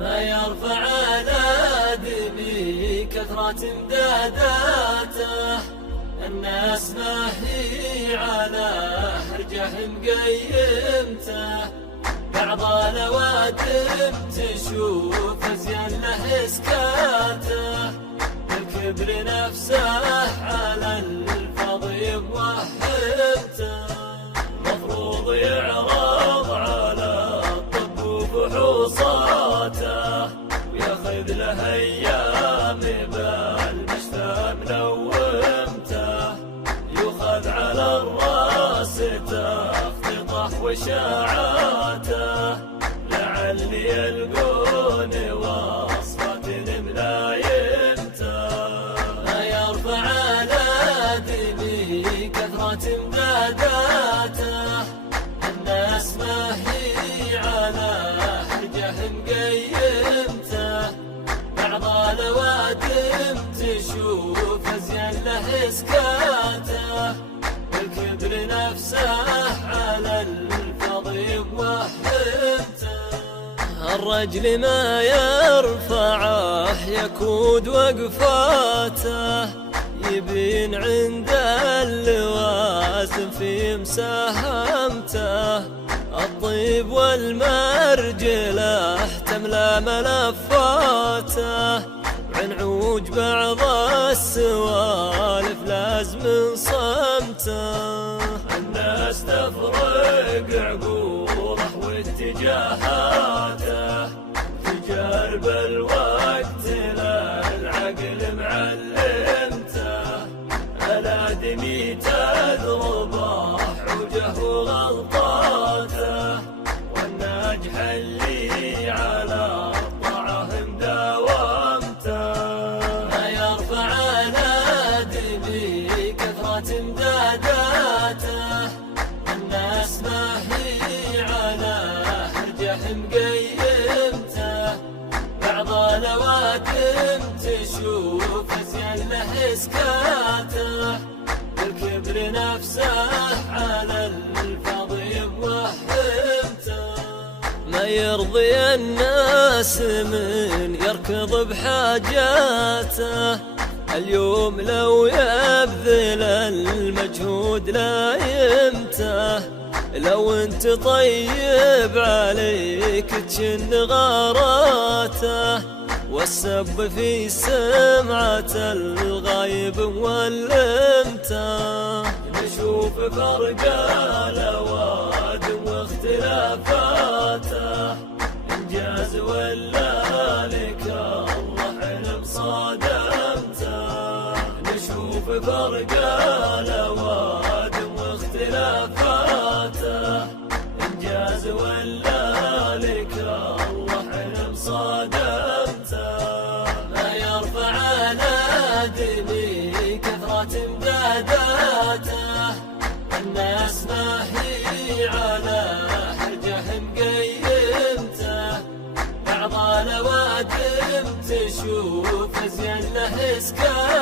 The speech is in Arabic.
ما يرفع الآدمي كثرة امداداته، الناس ما هي على حرجه مقيمته، بعض الأوادم تشوف زين له اسكاته، الكبر نفسه على الفضي موهمته، مفروض يعرض على الطب وفحوصاته، وياخذ له ايام بالمشفى منومته، يؤخذ على الراس تخطيطه وشاعاته، لعلي يلقون وصفة ملايمته. ما يرفع الآدمي كثرة امداداته، الناس ما هي على حرجه مقيمته، بعض الأوادم تشوف زين له اسكاته، الكبر نفسه على الفضي موهمته، الرجل ما يرفعه يكود وقفاته، يبين عند اللوازم في مساهمته، الطيب والمرجله تملى ملفاته، عن عوج بعض السوالف لازم صمته، الناس تفرق عقوله واتجاهاته، تجارب الوقت للعقل معلمته، الآدمي تذربه حوجه وغلطاته، والناجح اللي على الطاعة مداومته. ما يرفع الآدمي كثرة امداداته، الناس ما هي على حرجه مقيمته، بعض الأوادم تشوف زين له اسكاته، الكبر نفسه على الفضي موهمته. ما يرضي الناس من يركض بحاجاته، اليوم لو يبذل المجهود لا يمته، لو انت طيب عليك تشن غاراته، والسب في سمعة الغايب مولمته، نشوف فرق الأوادم واختلافاته، إنجاز ولا لك الله علم صادمته، نشوف فرق الأوادم واختلافاته، إنجاز ولا لك الله علم صادمته. ما يرفع الآدمي كثرة امداداته، الناس ما هي على حرجه مقيمته، بعض الأوادم تشوف زين له اسكاته،